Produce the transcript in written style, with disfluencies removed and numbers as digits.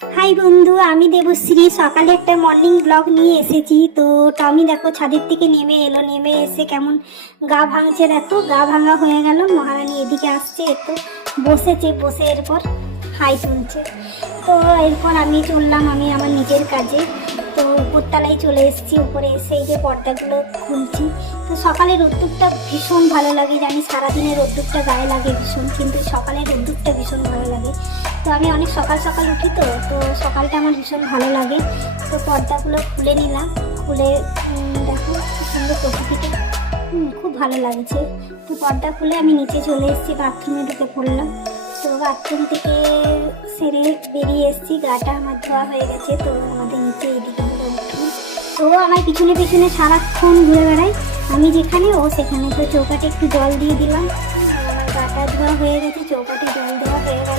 High বন্ধু, আমি দেবশ্রী। সকালে একটা মর্নিং ব্লগ নিয়ে এসেছি। তো টমি দেখো ছাদের থেকে নেমে এলো, নেমে এসে কেমন গা ভাঙছে, দেখো গা ভাঙা হয়ে গেল। মহারানী এদিকে আসছে, একটু বসেছে, বসে এরপর হাই তুলছে। তো এরপর আমি চললাম আমি আমার নিজের কাজে। তো উপরতলায় চলে এসেছি, উপরে এসে এই যে পর্দাগুলো খুলছি। তো সকালের রোদ্দুরটা ভীষণ ভালো লাগে, জানি সারাদিনের রোদ্দুরটা গায়ে লাগে ভীষণ, কিন্তু সকালের রোদ্দুরটা ভীষণ ভালো লাগে। তো আমি অনেক সকাল সকাল উঠি, তো তো সকালটা আমার ভীষণ ভালো লাগে। তো পর্দাগুলো খুলে নিলাম, খুলে দেখো কি সুন্দর প্রকৃতিটা, খুব ভালো লাগছে। তো পর্দা খুলে আমি নিচে চলে এসেছি, বাথরুমে ঢুকে পড়লাম। তো বাথরুম থেকে সেরে বেরিয়ে এসেছি, গাটা আমার ধোয়া হয়ে গেছে। তো আমাদের নিচে এদিকে আমরা উঠুন। তো ও আমার পিছনে পিছনে সারাক্ষণ ঘুরে বেড়ায়, আমি যেখানে ও সেখানে। তো চৌকাটে একটু জল দিয়ে দিলাম, আমার গাটা ধোয়া হয়ে গেছে, চৌকাটে জল দেওয়া হয়ে গেছে।